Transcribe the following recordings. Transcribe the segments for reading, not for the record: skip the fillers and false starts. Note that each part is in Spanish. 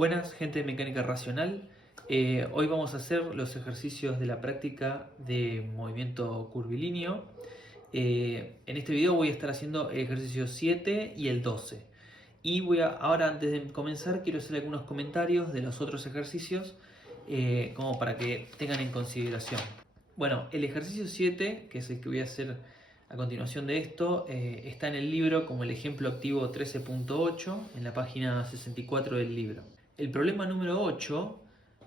Buenas, gente de Mecánica Racional. Hoy vamos a hacer los ejercicios de la práctica de movimiento curvilíneo. En este video voy a estar haciendo el ejercicio 7 y el 12. Y ahora, antes de comenzar, quiero hacer algunos comentarios de los otros ejercicios, como para que tengan en consideración. Bueno, el ejercicio 7, que es el que voy a hacer a continuación de esto, está en el libro como el ejemplo activo 13.8, en la página 64 del libro. El problema número 8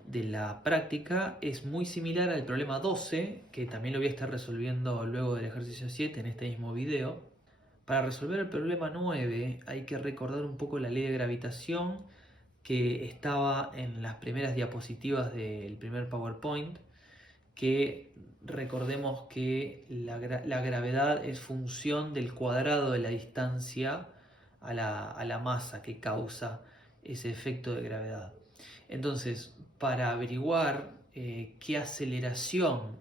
de la práctica es muy similar al problema 12, que también lo voy a estar resolviendo luego del ejercicio 7 en este mismo video. Para resolver el problema 9 hay que recordar un poco la ley de gravitación que estaba en las primeras diapositivas del primer PowerPoint, que recordemos que la gravedad es función del cuadrado de la distancia a la masa que causa ese efecto de gravedad. Entonces, para averiguar qué aceleración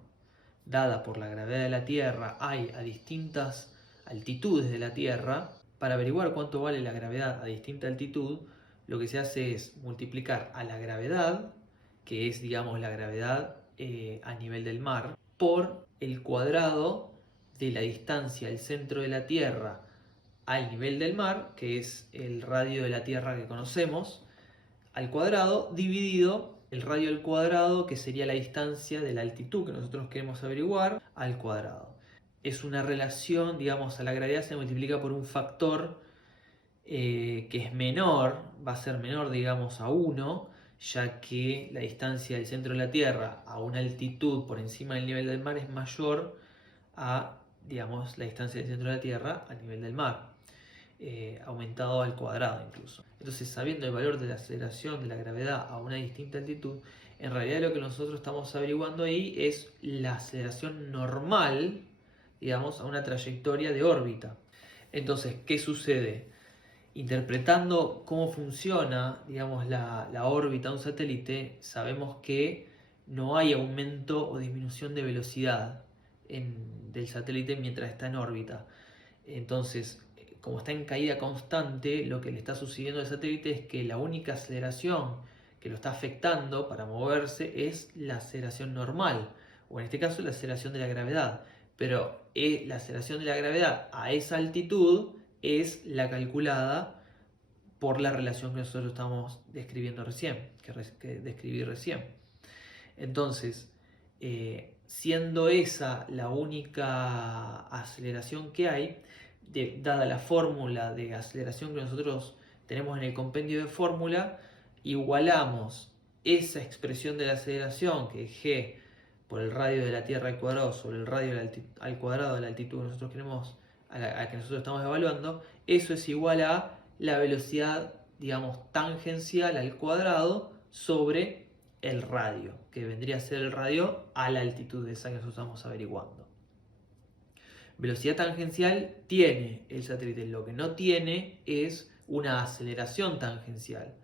dada por la gravedad de la Tierra hay a distintas altitudes de la Tierra, para averiguar cuánto vale la gravedad a distinta altitud, lo que se hace es multiplicar a la gravedad, que es, digamos, la gravedad a nivel del mar, por el cuadrado de la distancia del centro de la Tierra al nivel del mar, que es el radio de la Tierra que conocemos, al cuadrado, dividido el radio al cuadrado, que sería la distancia de la altitud que nosotros queremos averiguar, al cuadrado. Es una relación, digamos, a la gravedad se multiplica por un factor que es menor, va a ser menor, digamos, a 1, ya que la distancia del centro de la Tierra a una altitud por encima del nivel del mar es mayor a, digamos, la distancia del centro de la Tierra al nivel del mar, aumentado al cuadrado incluso. Entonces, sabiendo el valor de la aceleración de la gravedad a una distinta altitud, en realidad lo que nosotros estamos averiguando ahí es la aceleración normal, digamos, a una trayectoria de órbita. Entonces, ¿qué sucede? Interpretando cómo funciona, digamos, la órbita de un satélite, sabemos que no hay aumento o disminución de velocidad del satélite mientras está en órbita. Entonces, como está en caída constante, lo que le está sucediendo al satélite es que la única aceleración que lo está afectando para moverse es la aceleración normal, o en este caso la aceleración de la gravedad. Pero la aceleración de la gravedad a esa altitud es la calculada por la relación que nosotros estamos describiendo recién, que describí recién. Entonces, siendo esa la única aceleración que hay, dada la fórmula de aceleración que nosotros tenemos en el compendio de fórmula, igualamos esa expresión de la aceleración, que es g por el radio de la Tierra al cuadrado sobre el radio al cuadrado de la altitud que nosotros queremos, a que nosotros estamos evaluando. Eso es igual a la velocidad, digamos, tangencial al cuadrado sobre el radio, que vendría a ser el radio a la altitud esa que nosotros estamos averiguando. Velocidad tangencial tiene el satélite, lo que no tiene es una aceleración tangencial.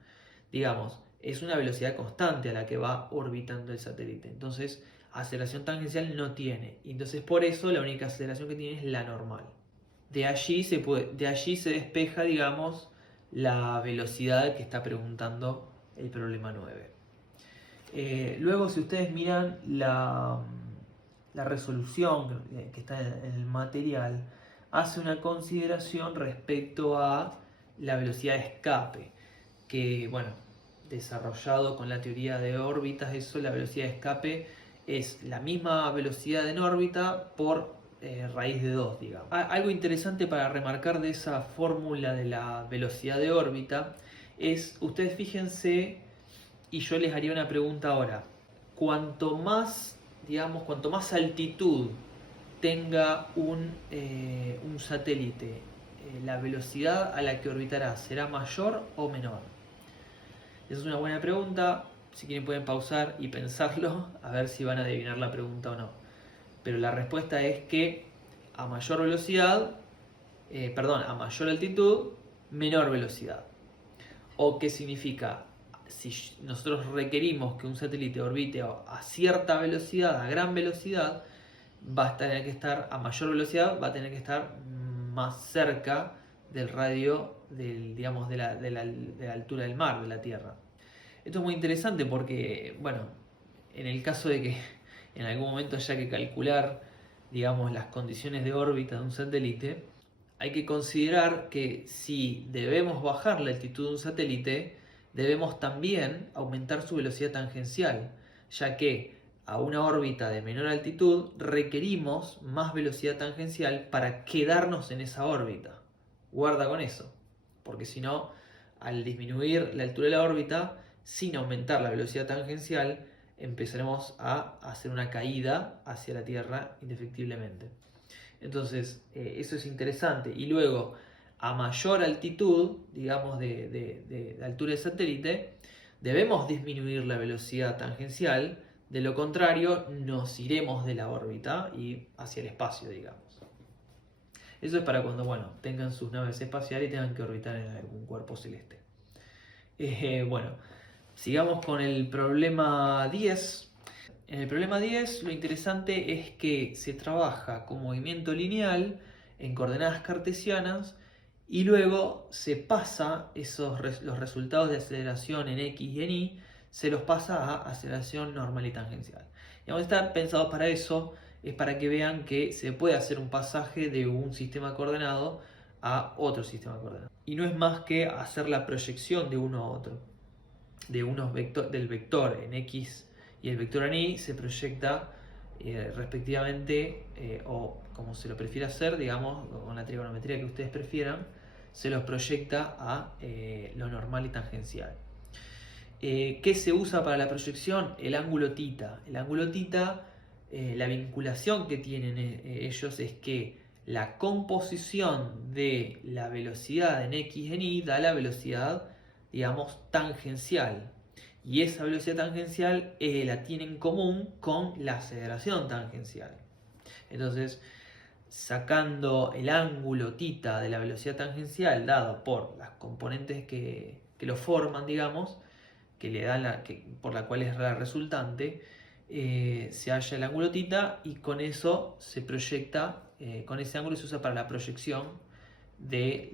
Digamos, es una velocidad constante a la que va orbitando el satélite. Entonces, aceleración tangencial no tiene. Entonces, por eso la única aceleración que tiene es la normal. De allí se despeja, digamos, la velocidad que está preguntando el problema 9. Luego, si ustedes miran la resolución que está en el material, hace una consideración respecto a la velocidad de escape, que, bueno, desarrollado con la teoría de órbitas, eso, la velocidad de escape es la misma velocidad en órbita por raíz de 2, digamos. Algo interesante para remarcar de esa fórmula de la velocidad de órbita es, ustedes fíjense, y yo les haría una pregunta ahora, cuanto más, digamos, cuanto más altitud tenga un satélite, la velocidad a la que orbitará será mayor o menor. Esa es una buena pregunta. Si quieren pueden pausar y pensarlo, a ver si van a adivinar la pregunta o no. Pero la respuesta es que a mayor velocidad, a mayor altitud, menor velocidad. ¿O qué significa? Si nosotros requerimos que un satélite orbite a cierta velocidad, a gran velocidad, va a tener que estar a mayor velocidad, va a tener que estar más cerca del radio, digamos, de la altura del mar, de la Tierra. Esto es muy interesante porque, bueno, en el caso de que en algún momento haya que calcular, digamos, las condiciones de órbita de un satélite, hay que considerar que si debemos bajar la altitud de un satélite, debemos también aumentar su velocidad tangencial, ya que a una órbita de menor altitud requerimos más velocidad tangencial para quedarnos en esa órbita. Guarda con eso, porque si no, al disminuir la altura de la órbita, sin aumentar la velocidad tangencial, empezaremos a hacer una caída hacia la Tierra indefectiblemente. Entonces, eso es interesante. Y luego, a mayor altitud, digamos, de altura de satélite, debemos disminuir la velocidad tangencial. De lo contrario, nos iremos de la órbita y hacia el espacio, digamos. Eso es para cuando, bueno, tengan sus naves espaciales y tengan que orbitar en algún cuerpo celeste. Bueno, sigamos con el problema 10. En el problema 10 lo interesante es que se trabaja con movimiento lineal en coordenadas cartesianas y luego se pasa los resultados de aceleración en X y en Y, se los pasa a aceleración normal y tangencial. Y vamos a estar pensados para eso, es para que vean que se puede hacer un pasaje de un sistema coordenado a otro sistema coordenado. Y no es más que hacer la proyección de uno a otro. Del vector en X y el vector en Y se proyecta respectivamente, o como se lo prefiera hacer, digamos, con la trigonometría que ustedes prefieran, se los proyecta a lo normal y tangencial. ¿Qué se usa para la proyección? El ángulo θ. El ángulo θ, la vinculación que tienen ellos es que la composición de la velocidad en X y en Y da la velocidad, digamos, tangencial. Y esa velocidad tangencial la tiene en común con la aceleración tangencial. Entonces, sacando el ángulo θ de la velocidad tangencial dado por las componentes que lo forman, digamos, que le dan por la cual es la resultante, se halla el ángulo θ y con eso se proyecta, con ese ángulo se usa para la proyección de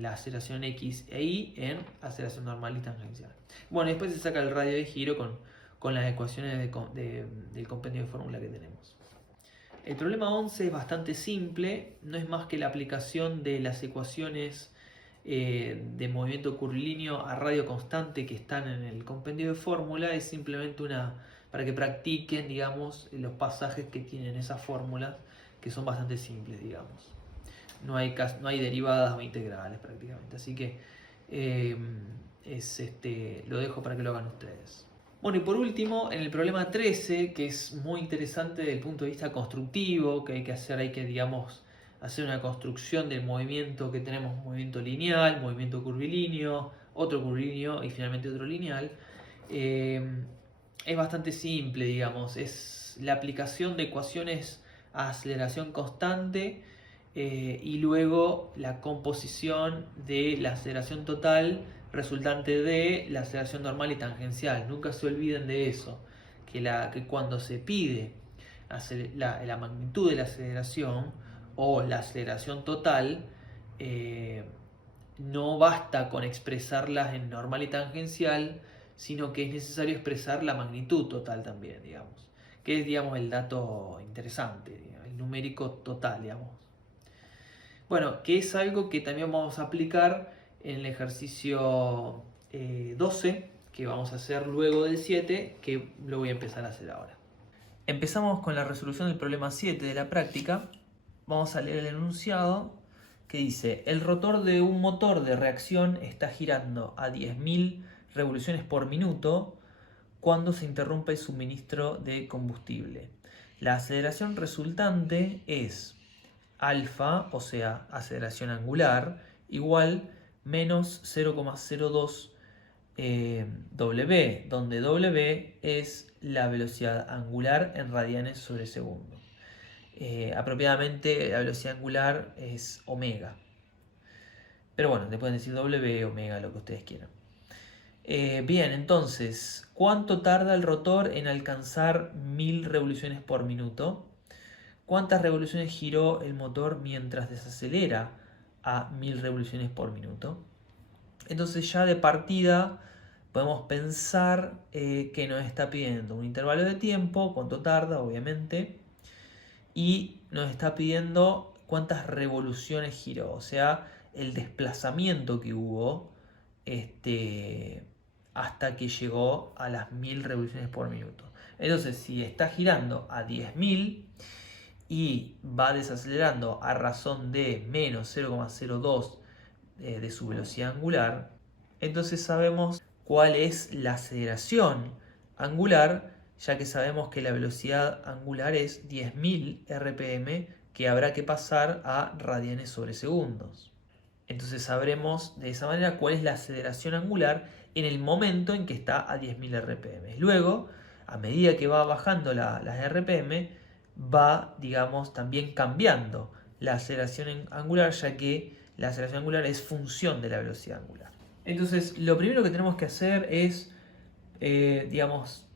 la aceleración X e Y en aceleración normal y tangencial. Bueno, después se saca el radio de giro con las ecuaciones del compendio de fórmula que tenemos. El problema 11 es bastante simple, no es más que la aplicación de las ecuaciones de movimiento curvilíneo a radio constante que están en el compendio de fórmula. Es simplemente para que practiquen, digamos, los pasajes que tienen esas fórmulas, que son bastante simples, digamos. No hay derivadas o integrales prácticamente, así que lo dejo para que lo hagan ustedes. Bueno, y por último, en el problema 13, que es muy interesante desde el punto de vista constructivo, que hay que, digamos, hacer una construcción del movimiento que tenemos, movimiento lineal, movimiento curvilíneo, otro curvilíneo y finalmente otro lineal. Es bastante simple, digamos, es la aplicación de ecuaciones a aceleración constante y luego la composición de la aceleración total resultante de la aceleración normal y tangencial. Nunca se olviden de eso, que cuando se pide la magnitud de la aceleración o la aceleración total, no basta con expresarlas en normal y tangencial, sino que es necesario expresar la magnitud total también, digamos, que es, digamos, el dato interesante, digamos, el numérico total, digamos. Bueno, que es algo que también vamos a aplicar en el ejercicio 12, que vamos a hacer luego del 7, que lo voy a empezar a hacer ahora. Empezamos con la resolución del problema 7 de la práctica. Vamos a leer el enunciado que dice: el rotor de un motor de reacción está girando a 10.000 revoluciones por minuto cuando se interrumpe el suministro de combustible. La aceleración resultante es alfa, o sea, aceleración angular, igual menos 0,02 W, donde W es la velocidad angular en radianes sobre segundo. Apropiadamente la velocidad angular es omega. Pero bueno, le pueden decir W, omega, lo que ustedes quieran. Bien, entonces, ¿cuánto tarda el rotor en alcanzar 1000 revoluciones por minuto? ¿Cuántas revoluciones giró el motor mientras desacelera a 1000 revoluciones por minuto? Entonces ya de partida podemos pensar que nos está pidiendo un intervalo de tiempo, cuánto tarda, obviamente, y nos está pidiendo cuántas revoluciones giró, o sea, el desplazamiento que hubo hasta que llegó a las 1000 revoluciones por minuto. Entonces, si está girando a 10.000 y va desacelerando a razón de menos 0,02 de su velocidad angular, entonces sabemos cuál es la aceleración angular, ya que sabemos que la velocidad angular es 10.000 RPM, que habrá que pasar a radianes sobre segundos. Entonces sabremos de esa manera cuál es la aceleración angular en el momento en que está a 10.000 RPM. Luego, a medida que va bajando las RPM, va, digamos, también cambiando la aceleración angular, ya que la aceleración angular es función de la velocidad angular. Entonces, lo primero que tenemos que hacer es, digamos,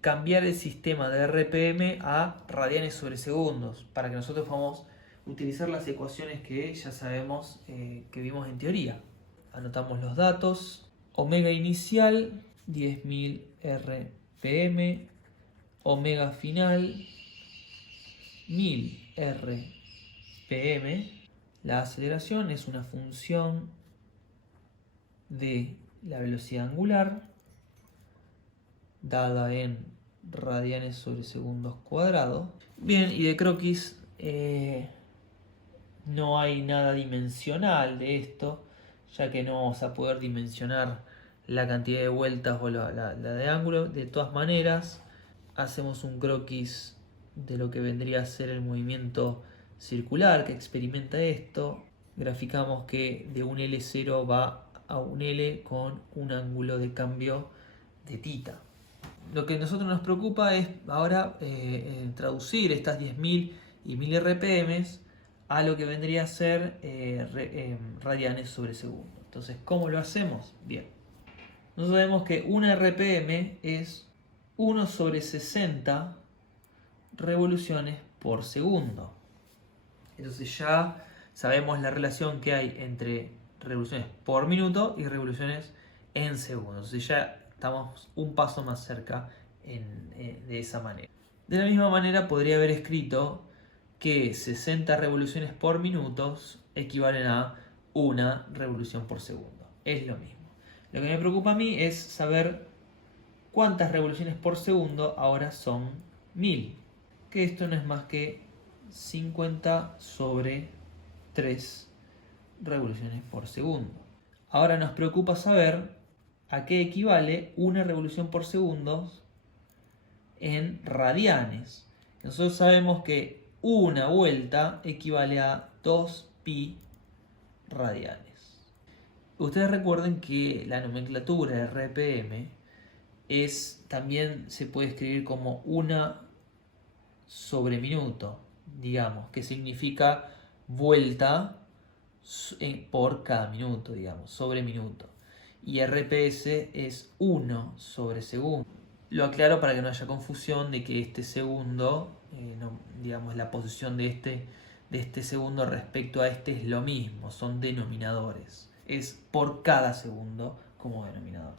cambiar el sistema de RPM a radianes sobre segundos, para que nosotros podamos utilizar las ecuaciones que ya sabemos que vimos en teoría. Anotamos los datos. Omega inicial, 10.000 RPM. Omega final, 1000 RPM. La aceleración es una función de la velocidad angular dada en radianes sobre segundos cuadrados. Bien, y de croquis no hay nada dimensional de esto, ya que no vamos a poder dimensionar la cantidad de vueltas o la de ángulo. De todas maneras, hacemos un croquis de lo que vendría a ser el movimiento circular que experimenta esto. Graficamos que de un L0 va a un L con un ángulo de cambio de θ. Lo que a nosotros nos preocupa es ahora traducir estas 10.000 y 1000 RPM a lo que vendría a ser radianes sobre segundo. Entonces, ¿cómo lo hacemos? Bien, nosotros sabemos que una RPM es 1 sobre 60 revoluciones por segundo. Entonces ya sabemos la relación que hay entre revoluciones por minuto y revoluciones en segundo. Entonces ya estamos un paso más cerca de esa manera. De la misma manera podría haber escrito que 60 revoluciones por minuto equivalen a una revolución por segundo. Es lo mismo. Lo que me preocupa a mí es saber cuántas revoluciones por segundo ahora son 1000. Que esto no es más que 50 sobre 3 revoluciones por segundo. Ahora nos preocupa saber a qué equivale una revolución por segundo en radianes. Nosotros sabemos que una vuelta equivale a 2pi radianes. Ustedes recuerden que la nomenclatura de RPM también se puede escribir como una sobre minuto, digamos, que significa vuelta por cada minuto, digamos, sobre minuto. Y RPS es 1 sobre segundo. Lo aclaro para que no haya confusión de que este segundo, digamos, la posición de este segundo respecto a este es lo mismo, son denominadores. Es por cada segundo como denominador.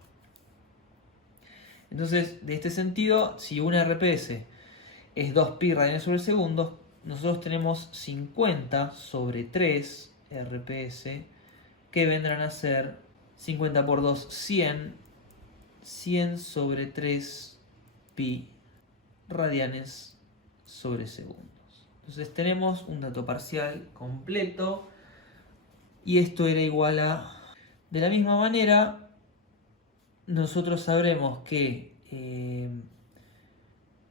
Entonces, de este sentido, si una RPS es 2pi radianes sobre segundo, nosotros tenemos 50 sobre 3 RPS, que vendrán a ser 50 por 2, 100, 100 sobre 3 pi radianes sobre segundos. Entonces tenemos un dato parcial completo y esto era igual a... De la misma manera, nosotros sabremos que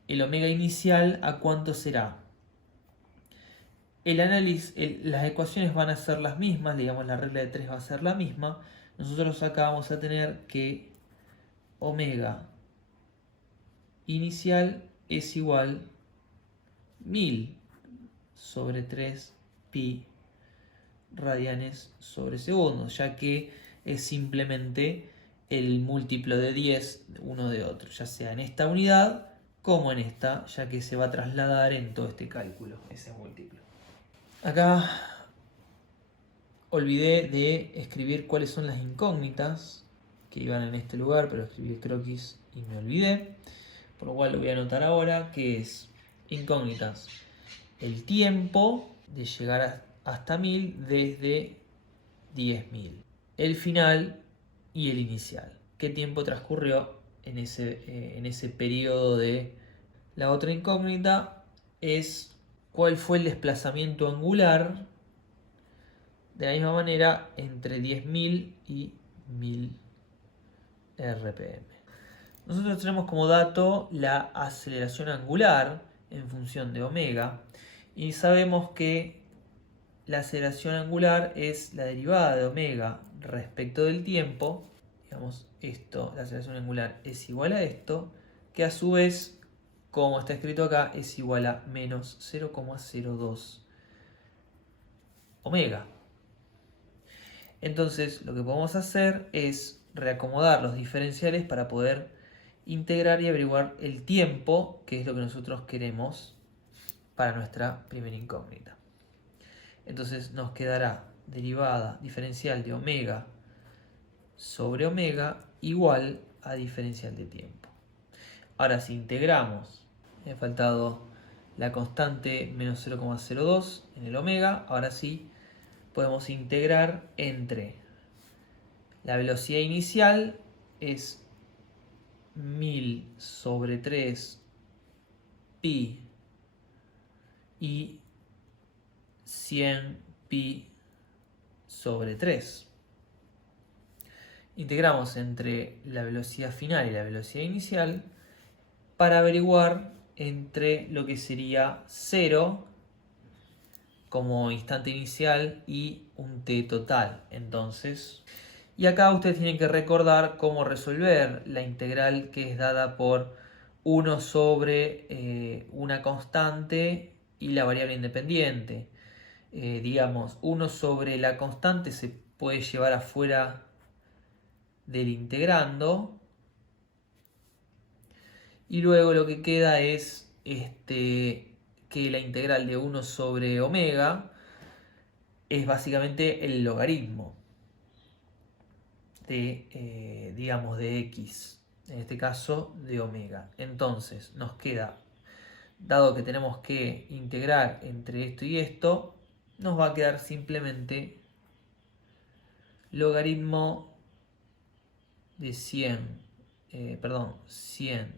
el omega inicial a cuánto será. El análisis, las ecuaciones van a ser las mismas, digamos la regla de 3 va a ser la misma. Nosotros acá vamos a tener que omega inicial es igual 1000 sobre 3 pi radianes sobre segundo, ya que es simplemente el múltiplo de 10 uno de otro, ya sea en esta unidad como en esta, ya que se va a trasladar en todo este cálculo, ese múltiplo. Acá olvidé de escribir cuáles son las incógnitas. que iban en este lugar, pero escribí el croquis y me olvidé. Por lo cual lo voy a anotar ahora, que es incógnitas. El tiempo de llegar hasta 1000 desde 10.000. El final y el inicial. ¿Qué tiempo transcurrió en ese periodo de... La otra incógnita es cuál fue el desplazamiento angular, de la misma manera, entre 10.000 y 1000 RPM. Nosotros tenemos como dato la aceleración angular en función de omega y sabemos que la aceleración angular es la derivada de omega respecto del tiempo. Digamos, esto, la aceleración angular es igual a esto, que a su vez, como está escrito acá, es igual a menos 0,02 omega. Entonces, lo que podemos hacer es reacomodar los diferenciales para poder integrar y averiguar el tiempo, que es lo que nosotros queremos para nuestra primera incógnita. Entonces nos quedará derivada diferencial de omega sobre omega igual a diferencial de tiempo. Ahora, si integramos, he faltado la constante menos 0,02 en el omega, ahora sí podemos integrar entre la velocidad inicial es 1000 sobre 3 pi y 100 pi sobre 3. Integramos entre la velocidad final y la velocidad inicial para averiguar entre lo que sería 0 como instante inicial y un t total. Entonces, y acá ustedes tienen que recordar cómo resolver la integral que es dada por 1 sobre una constante y la variable independiente. Digamos, 1 sobre la constante se puede llevar afuera del integrando. Y luego lo que queda es que la integral de 1 sobre omega es básicamente el logaritmo de, digamos, de x, en este caso de omega. Entonces nos queda, dado que tenemos que integrar entre esto y esto, nos va a quedar simplemente logaritmo de 100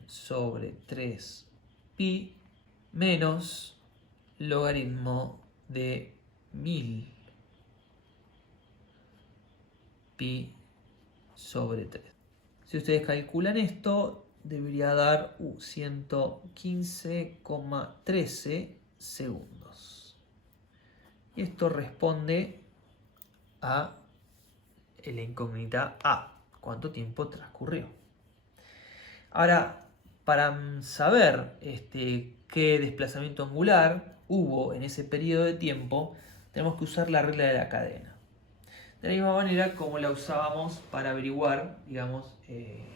sobre 3 pi menos logaritmo de 1000 pi sobre 3. Si ustedes calculan esto, debería dar 115,13 segundos. Y esto responde a la incógnita A. ¿Cuánto tiempo transcurrió? Ahora, para saber qué desplazamiento angular hubo en ese periodo de tiempo, tenemos que usar la regla de la cadena. De la misma manera como la usábamos para averiguar, digamos, en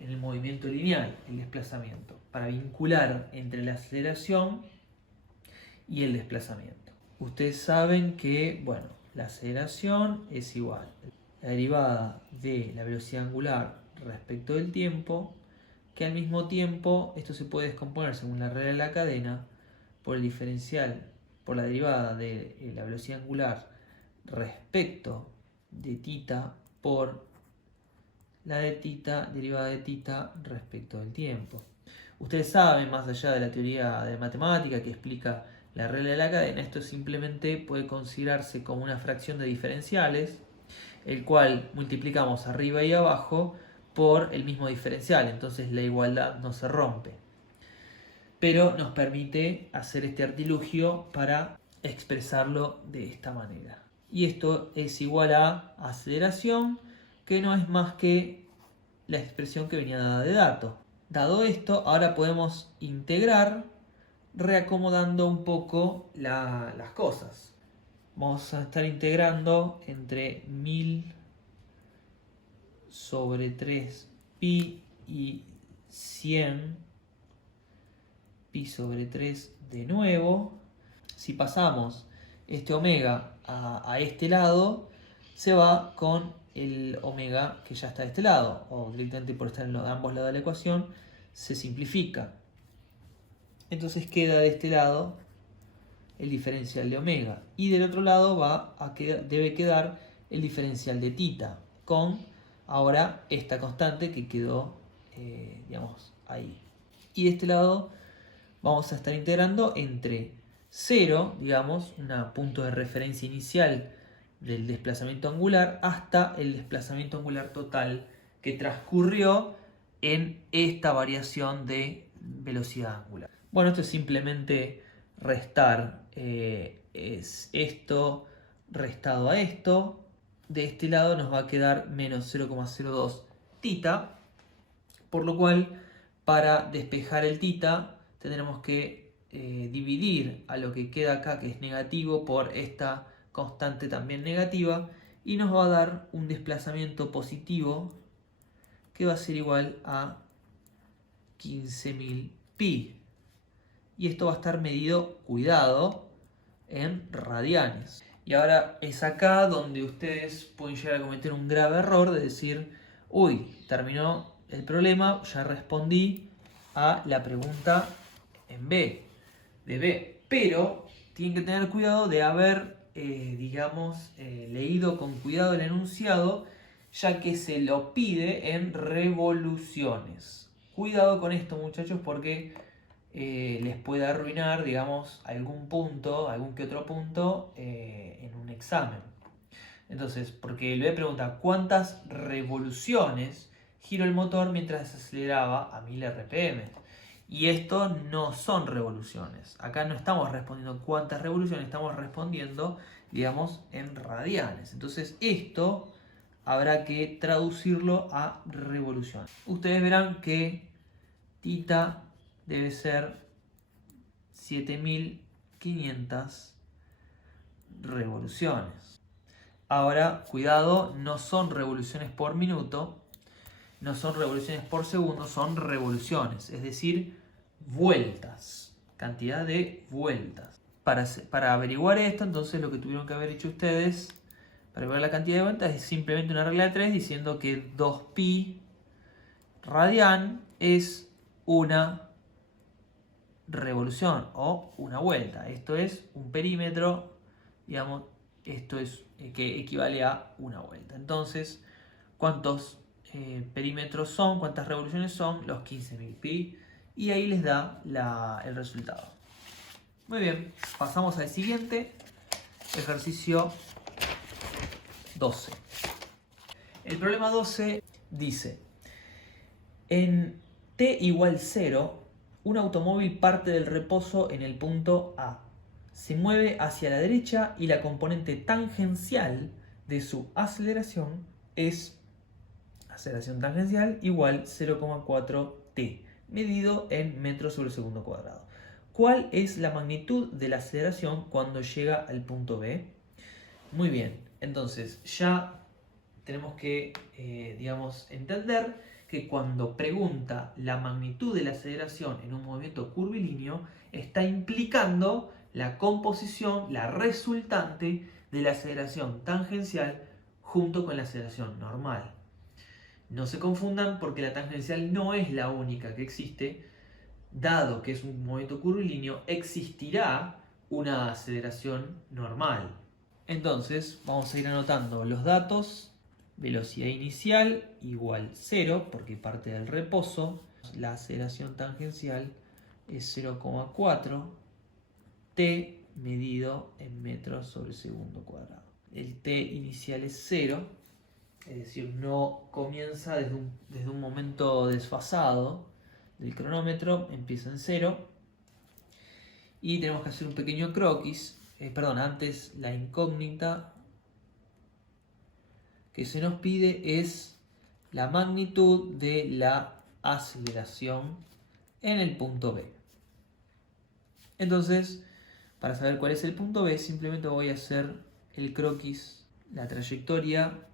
el movimiento lineal, el desplazamiento, para vincular entre la aceleración y el desplazamiento. Ustedes saben que, bueno, la aceleración es igual a la derivada de la velocidad angular respecto del tiempo, que al mismo tiempo esto se puede descomponer según la regla de la cadena por el diferencial, por la derivada de la velocidad angular respecto de θ por la de θ, derivada de θ respecto del tiempo. Ustedes saben, más allá de la teoría de matemática que explica la regla de la cadena, esto simplemente puede considerarse como una fracción de diferenciales, el cual multiplicamos arriba y abajo por el mismo diferencial, entonces la igualdad no se rompe. Pero nos permite hacer este artilugio para expresarlo de esta manera. Y esto es igual a aceleración, que no es más que la expresión que venía dada de dato. Dado esto, ahora podemos integrar reacomodando un poco las cosas. Vamos a estar integrando entre 1000 sobre 3 pi y 100 pi sobre 3 de nuevo. Si pasamos este omega a este lado, se va con el omega que ya está de este lado, o directamente por estar en ambos lados de la ecuación, se simplifica. Entonces queda de este lado el diferencial de omega, y del otro lado debe quedar el diferencial de tita, con ahora esta constante que quedó digamos, ahí. Y de este lado vamos a estar integrando entre 0, digamos, un punto de referencia inicial del desplazamiento angular, hasta el desplazamiento angular total que transcurrió en esta variación de velocidad angular. Bueno, esto es simplemente restar, es esto restado a esto. De este lado nos va a quedar menos 0,02 tita, por lo cual para despejar el tita tendremos que dividir a lo que queda acá, que es negativo, por esta constante también negativa, y nos va a dar un desplazamiento positivo que va a ser igual a 15.000 pi. Y esto va a estar medido, cuidado, en radianes. Y ahora es acá donde ustedes pueden llegar a cometer un grave error de decir, uy, terminó el problema, ya respondí a la pregunta en B, de B. Pero tienen que tener cuidado de haber, leído con cuidado el enunciado, ya que se lo pide en revoluciones. Cuidado con esto, muchachos, porque les puede arruinar, digamos, algún que otro punto en un examen. Entonces, porque le voy a preguntar cuántas revoluciones giró el motor mientras aceleraba a 1000 RPM. Y esto no son revoluciones. Acá no estamos respondiendo cuántas revoluciones, estamos respondiendo, digamos, en radianes. Entonces, esto habrá que traducirlo a revolución. Ustedes verán que tita debe ser 7500 revoluciones. Ahora, cuidado, no son revoluciones por minuto, no son revoluciones por segundo, son revoluciones, es decir, vueltas, cantidad de vueltas. Para averiguar esto, entonces lo que tuvieron que haber hecho ustedes, para averiguar la cantidad de vueltas, es simplemente una regla de 3 diciendo que 2pi radian es una revolución o una vuelta. Esto es un perímetro, digamos, esto es que equivale a una vuelta. Entonces, ¿cuántos perímetros son? ¿Cuántas revoluciones son? Los 15.000 pi. Y ahí les da el resultado. Muy bien, pasamos al siguiente ejercicio 12. El problema 12 dice: en t igual 0, un automóvil parte del reposo en el punto A. Se mueve hacia la derecha y la componente tangencial de su aceleración es aceleración tangencial igual 0,4 t, medido en metros sobre segundo cuadrado. ¿Cuál es la magnitud de la aceleración cuando llega al punto B? Muy bien, entonces ya tenemos que, entender que cuando pregunta la magnitud de la aceleración en un movimiento curvilíneo, está implicando la composición, la resultante de la aceleración tangencial junto con la aceleración normal. No se confundan, porque la tangencial no es la única que existe. Dado que es un movimiento curvilíneo, existirá una aceleración normal. Entonces vamos a ir anotando los datos. Velocidad inicial igual 0, porque parte del reposo. La aceleración tangencial es 0,4 t medido en metros sobre segundo cuadrado. El t inicial es 0, es decir, no comienza desde un momento desfasado del cronómetro, empieza en 0. Y tenemos que hacer un pequeño croquis, antes la incógnita que se nos pide es la magnitud de la aceleración en el punto B. Entonces, para saber cuál es el punto B, simplemente voy a hacer el croquis. La trayectoria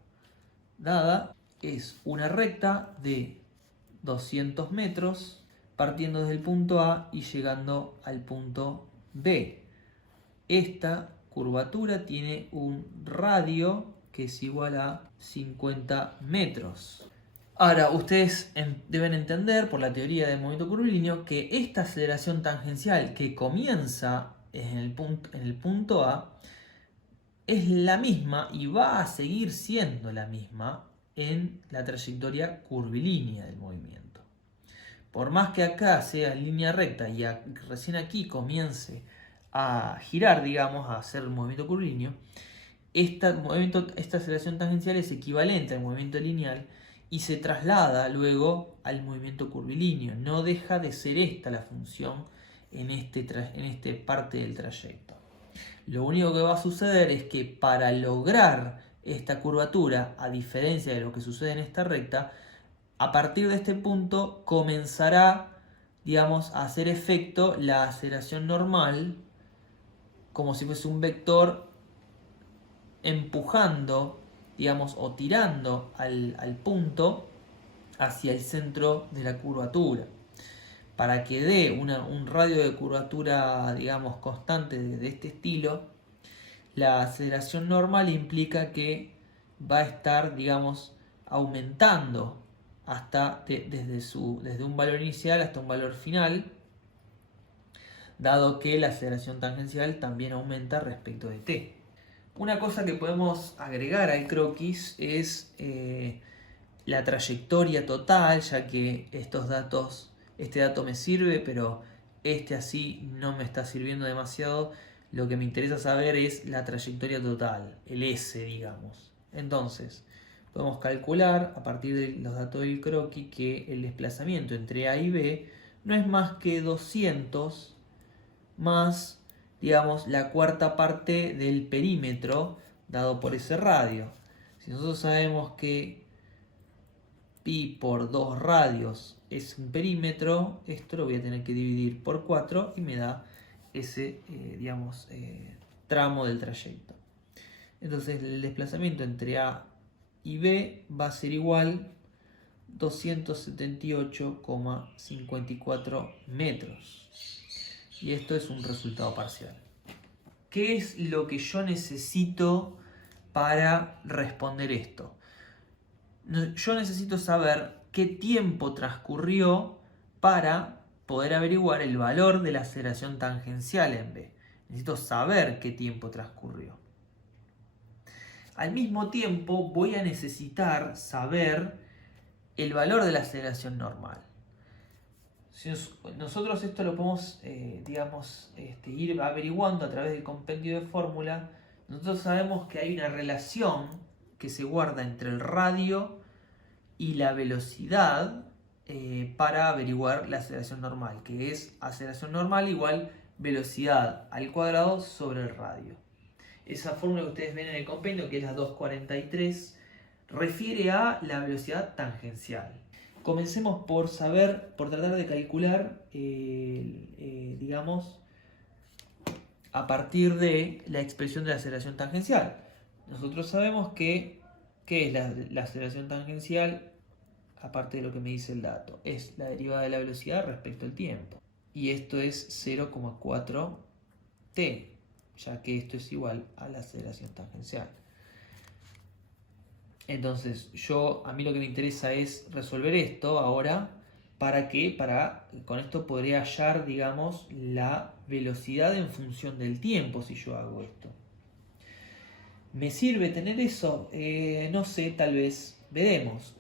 dada es una recta de 200 metros, partiendo desde el punto A y llegando al punto B. Esta curvatura tiene un radio que es igual a 50 metros. Ahora, ustedes deben entender por la teoría del movimiento curvilíneo que esta aceleración tangencial que comienza en el punto A es la misma y va a seguir siendo la misma en la trayectoria curvilínea del movimiento. Por más que acá sea en línea recta y recién aquí comience a girar, digamos, a hacer el movimiento curvilíneo, esta aceleración tangencial es equivalente al movimiento lineal y se traslada luego al movimiento curvilíneo. No deja de ser esta la función en este parte del trayecto. Lo único que va a suceder es que para lograr esta curvatura, a diferencia de lo que sucede en esta recta, a partir de este punto comenzará, digamos, a hacer efecto la aceleración normal, como si fuese un vector empujando, digamos, o tirando al punto hacia el centro de la curvatura. Para que dé un radio de curvatura, digamos, constante de este estilo, la aceleración normal implica que va a estar, digamos, aumentando hasta desde un valor inicial hasta un valor final, dado que la aceleración tangencial también aumenta respecto de t. Una cosa que podemos agregar al croquis es la trayectoria total, ya que este dato me sirve, pero este así no me está sirviendo demasiado. Lo que me interesa saber es la trayectoria total, el S, digamos. Entonces, podemos calcular a partir de los datos del croquis que el desplazamiento entre A y B no es más que 200 más, digamos, la cuarta parte del perímetro dado por ese radio. Si nosotros sabemos que pi por 2 radios es un perímetro, esto lo voy a tener que dividir por 4 y me da ese, digamos, tramo del trayecto. Entonces el desplazamiento entre A y B va a ser igual 278,54 metros. Y esto es un resultado parcial. ¿Qué es lo que yo necesito para responder esto? Yo necesito saber qué tiempo transcurrió para poder averiguar el valor de la aceleración tangencial en B. Necesito saber qué tiempo transcurrió. Al mismo tiempo voy a necesitar saber el valor de la aceleración normal. Si nosotros esto lo podemos, digamos, ir averiguando a través del compendio de fórmula. Nosotros sabemos que hay una relación que se guarda entre el radio y la velocidad para averiguar la aceleración normal, que es aceleración normal igual velocidad al cuadrado sobre el radio. Esa fórmula que ustedes ven en el compendio, que es la 243, refiere a la velocidad tangencial. Comencemos por tratar de calcular, digamos, a partir de la expresión de la aceleración tangencial. Nosotros sabemos ¿qué es la aceleración tangencial? Aparte de lo que me dice el dato, es la derivada de la velocidad respecto al tiempo. Y esto es 0,4t, ya que esto es igual a la aceleración tangencial. Entonces, a mí lo que me interesa es resolver esto ahora. ¿Para qué? Con esto podré hallar, digamos, la velocidad en función del tiempo si yo hago esto. ¿Me sirve tener eso? No sé, tal vez. Veremos.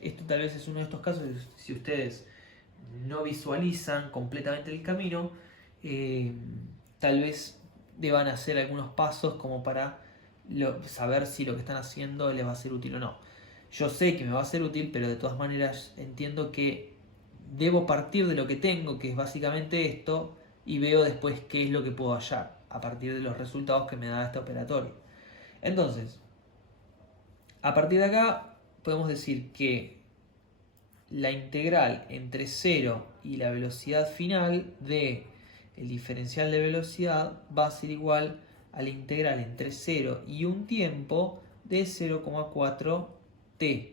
Esto tal vez es uno de estos casos, si ustedes no visualizan completamente el camino, tal vez deban hacer algunos pasos como para saber si lo que están haciendo les va a ser útil o no. Yo sé que me va a ser útil, pero de todas maneras entiendo que debo partir de lo que tengo, que es básicamente esto, y veo después qué es lo que puedo hallar a partir de los resultados que me da este operatorio. Entonces, a partir de acá podemos decir que la integral entre 0 y la velocidad final de el diferencial de velocidad va a ser igual a la integral entre 0 y un tiempo de 0,4t,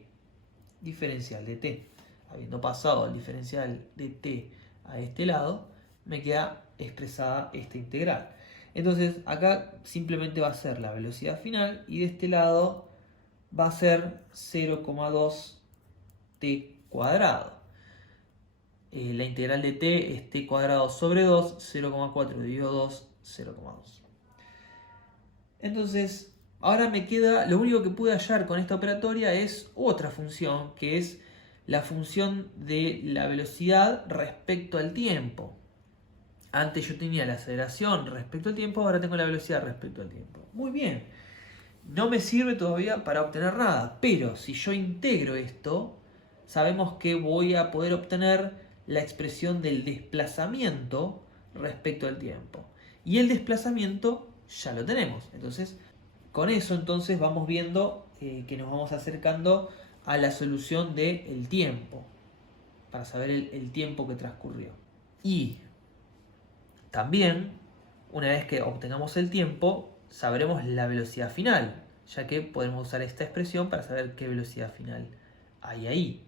diferencial de t. Habiendo pasado el diferencial de t a este lado, me queda expresada esta integral. Entonces acá simplemente va a ser la velocidad final y de este lado va a ser 0,2 t cuadrado. La integral de t es t cuadrado sobre 2, 0,4 dividido 2, 0,2. Entonces, ahora me queda, lo único que pude hallar con esta operatoria es otra función, que es la función de la velocidad respecto al tiempo. Antes yo tenía la aceleración respecto al tiempo, ahora tengo la velocidad respecto al tiempo. Muy bien, no me sirve todavía para obtener nada, pero si yo integro esto, sabemos que voy a poder obtener la expresión del desplazamiento respecto al tiempo. Y el desplazamiento ya lo tenemos. Entonces, con eso entonces vamos viendo que nos vamos acercando a la solución del tiempo, para saber el tiempo que transcurrió. Y también, una vez que obtengamos el tiempo, sabremos la velocidad final, ya que podemos usar esta expresión para saber qué velocidad final hay ahí.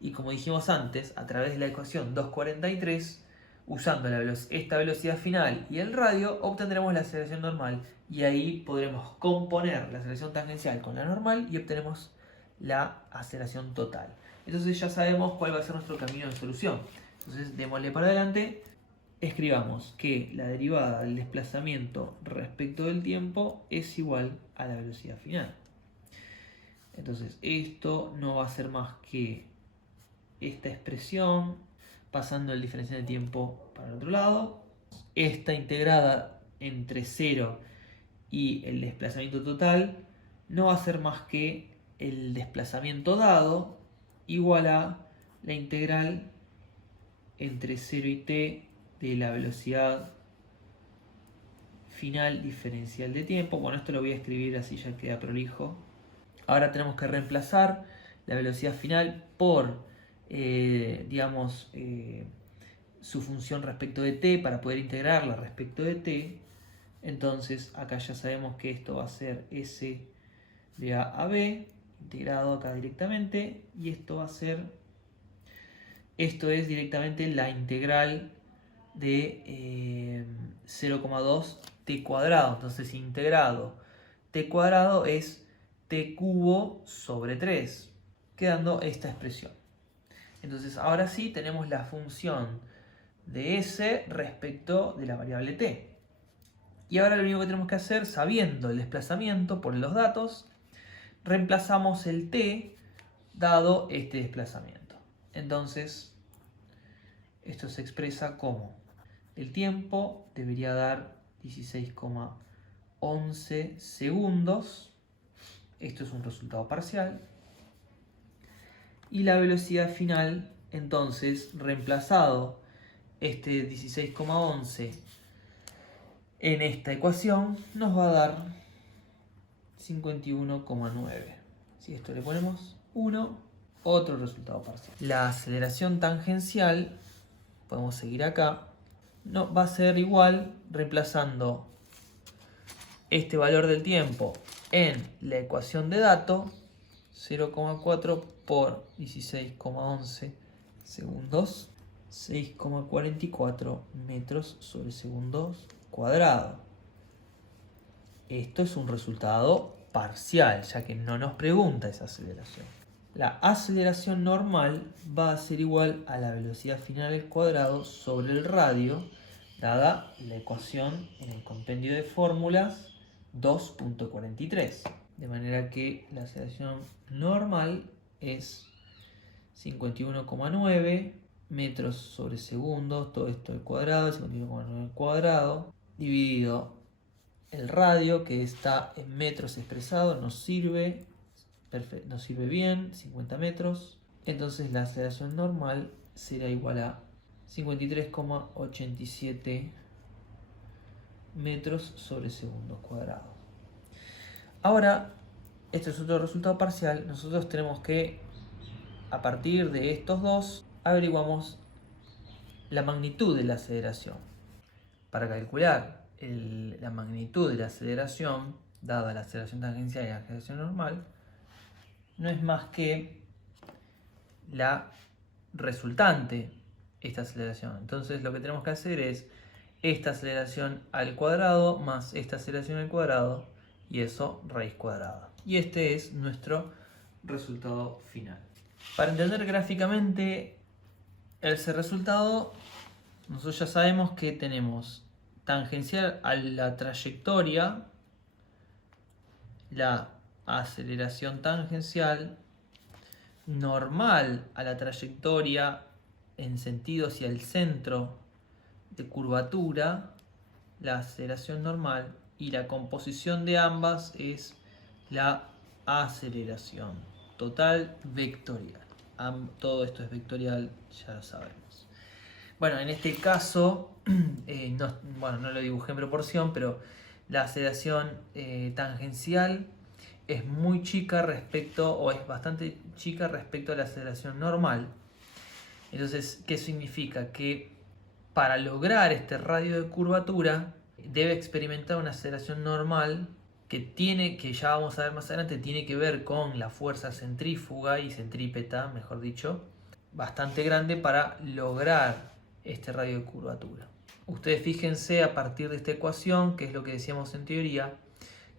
Y como dijimos antes, a través de la ecuación 243, usando esta velocidad final y el radio, obtendremos la aceleración normal y ahí podremos componer la aceleración tangencial con la normal y obtenemos la aceleración total. Entonces ya sabemos cuál va a ser nuestro camino de solución. Entonces démosle para adelante. Escribamos que la derivada del desplazamiento respecto del tiempo es igual a la velocidad final. Entonces esto no va a ser más que esta expresión pasando el diferencial de tiempo para el otro lado. Esta integrada entre 0 y el desplazamiento total no va a ser más que el desplazamiento dado igual a la integral entre 0 y t de la velocidad final diferencial de tiempo. Bueno, esto lo voy a escribir así ya queda prolijo. Ahora tenemos que reemplazar la velocidad final por, su función respecto de t para poder integrarla respecto de t. Entonces acá ya sabemos que esto va a ser s de a b, integrado acá directamente, y esto va a ser, esto es directamente la integral de 0,2 t cuadrado. Entonces integrado t cuadrado es t cubo sobre 3, quedando esta expresión. Entonces ahora sí tenemos la función de s respecto de la variable t. Y ahora lo único que tenemos que hacer, sabiendo el desplazamiento por los datos, reemplazamos el t dado este desplazamiento. Entonces esto se expresa como el tiempo debería dar 16,11 segundos. Esto es un resultado parcial. Y la velocidad final, entonces, reemplazado este 16,11 en esta ecuación, nos va a dar 51,9. Si esto le ponemos 1, otro resultado parcial. La aceleración tangencial, podemos seguir acá, no, va a ser igual reemplazando este valor del tiempo en la ecuación de dato, 0,4 por 16,11 segundos, 6,44 metros sobre segundos cuadrado. Esto es un resultado parcial, ya que no nos pregunta esa aceleración. La aceleración normal va a ser igual a la velocidad final al cuadrado sobre el radio, dada la ecuación en el compendio de fórmulas 2.43. De manera que la aceleración normal es 51,9 metros sobre segundos, todo esto al cuadrado, 51,9 al cuadrado, dividido el radio, que está en metros expresado, nos sirve, perfecto, nos sirve bien, 50 metros. Entonces la aceleración normal será igual a 53,87 metros sobre segundos cuadrados. Ahora, este es otro resultado parcial. Nosotros tenemos que, a partir de estos dos, averiguamos la magnitud de la aceleración. Para calcular la magnitud de la aceleración, dada la aceleración tangencial y la aceleración normal, no es más que la resultante, esta aceleración. Entonces lo que tenemos que hacer es esta aceleración al cuadrado más esta aceleración al cuadrado, y eso raíz cuadrada. y este es nuestro resultado final. Para entender gráficamente ese resultado, nosotros ya sabemos que tenemos tangencial a la trayectoria, la aceleración tangencial, normal a la trayectoria en sentido hacia el centro de curvatura, la aceleración normal, y la composición de ambas es la aceleración total vectorial. Todo esto es vectorial, ya lo sabemos. Bueno, en este caso, no lo dibujé en proporción, pero la aceleración tangencial es muy chica o es bastante chica respecto a la aceleración normal. Entonces, ¿qué significa? Que para lograr este radio de curvatura debe experimentar una aceleración normal que ya vamos a ver más adelante, tiene que ver con la fuerza centrífuga y centrípeta, mejor dicho, bastante grande para lograr este radio de curvatura. Ustedes fíjense a partir de esta ecuación, que es lo que decíamos en teoría,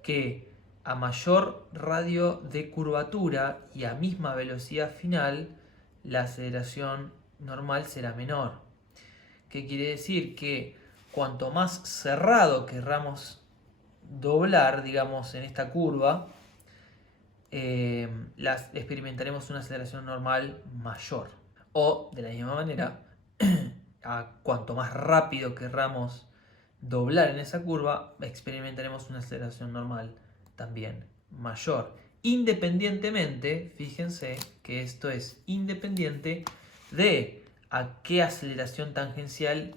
que a mayor radio de curvatura y a misma velocidad final, la aceleración normal será menor. ¿Qué quiere decir? Que cuanto más cerrado querramos doblar, digamos, en esta curva, experimentaremos una aceleración normal mayor. O, de la misma manera, cuanto más rápido querramos doblar en esa curva, experimentaremos una aceleración normal también mayor. Independientemente, fíjense que esto es independiente de a qué aceleración tangencial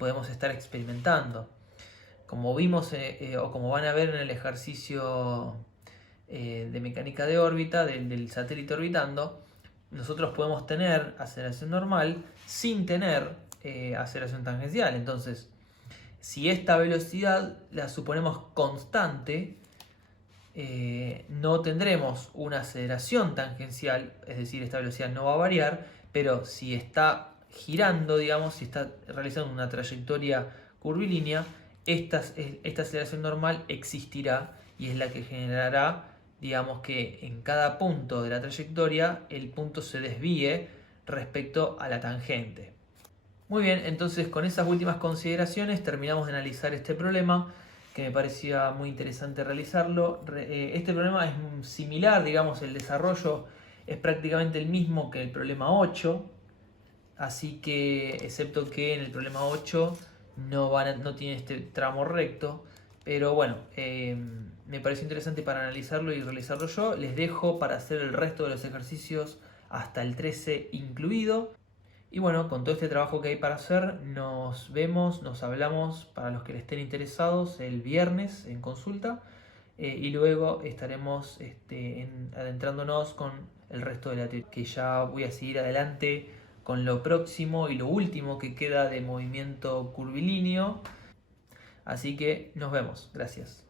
podemos estar experimentando. Como vimos o como van a ver en el ejercicio de mecánica de órbita del satélite orbitando, nosotros podemos tener aceleración normal sin tener aceleración tangencial. Entonces, si esta velocidad la suponemos constante, no tendremos una aceleración tangencial, es decir, esta velocidad no va a variar, pero si está girando, digamos, si está realizando una trayectoria curvilínea, esta aceleración normal existirá y es la que generará, digamos, que en cada punto de la trayectoria el punto se desvíe respecto a la tangente. Muy bien, entonces con esas últimas consideraciones terminamos de analizar este problema, que me parecía muy interesante realizarlo. Este problema es similar, digamos, el desarrollo es prácticamente el mismo que el problema 8, así que, excepto que en el problema 8 no tiene este tramo recto, pero bueno, me pareció interesante para analizarlo y realizarlo yo. Les dejo para hacer el resto de los ejercicios hasta el 13 incluido. Y bueno, con todo este trabajo que hay para hacer, nos vemos, nos hablamos para los que les estén interesados el viernes en consulta, y luego estaremos adentrándonos con el resto de la teoría, que ya voy a seguir adelante con lo próximo y lo último que queda de movimiento curvilíneo. Así que nos vemos. Gracias.